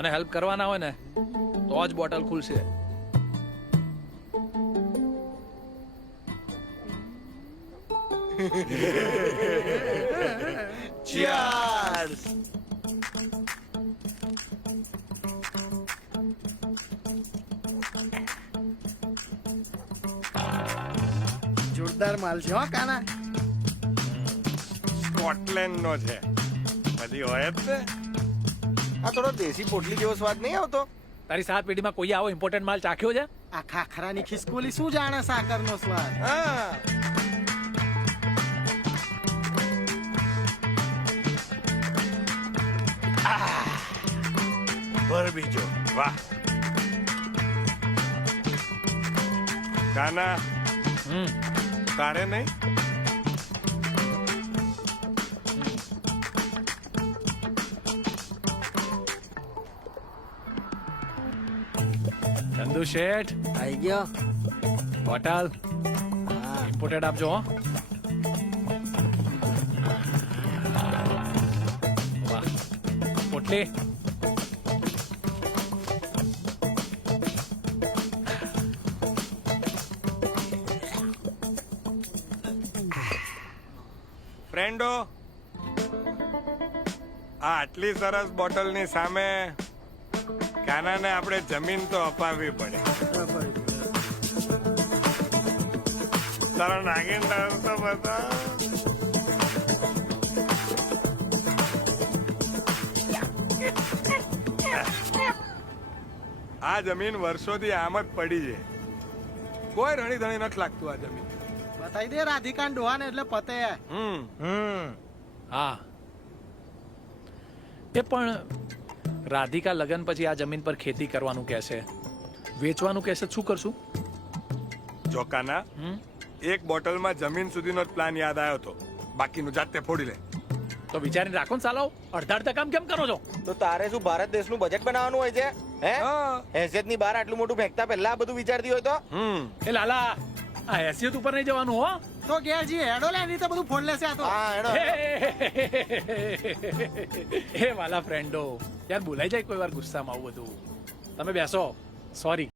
મને હેલ્પ કરવાના હોય ને તો જ બોટલ ખુલશે. Cheers! જોરદાર માલ છે હો કાના. સ્કોટલેન્ડ નો છે, બધી હોય જ ને. આ થોડો દેશી પોટલી જેવો સ્વાદ નહીં આવતો? તારી સાત પેઢીમાં કોઈ આવો ઇમ્પોર્ટન્ટ માલ ચાખ્યો છે? આ ખાખરાની ખિસકોલી શું જાણે સાકરનો સ્વાદ. હા. ભર બીજો, વાહ. કાના, તારે નહીં? ચંદુ શેઠ, આઈ ગયો. બોટલ હા ઇમ્પોર્ટેડ આપજો હો. વાહ, પોટલી. ફ્રેન્ડો, આ આટલી સરસ બોટલની સામે કાનાને આપણે જમીન તો અપાવવી પડે. તારા નાગીન ડાન્સ તો બતા. આ જમીન વર્ષોથી આમ જ પડી છે, કોઈ રણી ધણી નથી લાગતું આ જમીન. બતાવી દે રાધિકાન ડોહાને એટલે પતે. હા, એ પણ રાધિકા લગન પછી આ જમીન પર ખેતી કરવાનું કહેશે, વેચવાનું કહેશે, શું કરશું? જો કાના, એક બોટલમાં જમીન સુધીનો જ પ્લાન યાદ આવ્યો તો, બાકીનું જાતે ફોડી લે. તો વિચારીને રાખો ને સાલો, અડધા કામ કેમ કરો છો? તો તારે શું ભારત દેશનું બજેટ બનાવવાનું હોય છે? હે, હા. હેસિયત ની બહાર આટલું મોટું ફેંકતા પહેલા આ બધું વિચારતી હોય તો? એ લાલા, આ હેસિયત ઉપર નહીં જવાનું હો. તો ઘેરજી હેડો લે, નહીં તો બધું ફોડ લેશે આ તો. હા, હેડો. એ વાલા ફ્રેન્ડો, યાર બોલાઈ જાય કોઈ વાર ગુસ્સામાં આવું બધું. તમે બેસો, સોરી.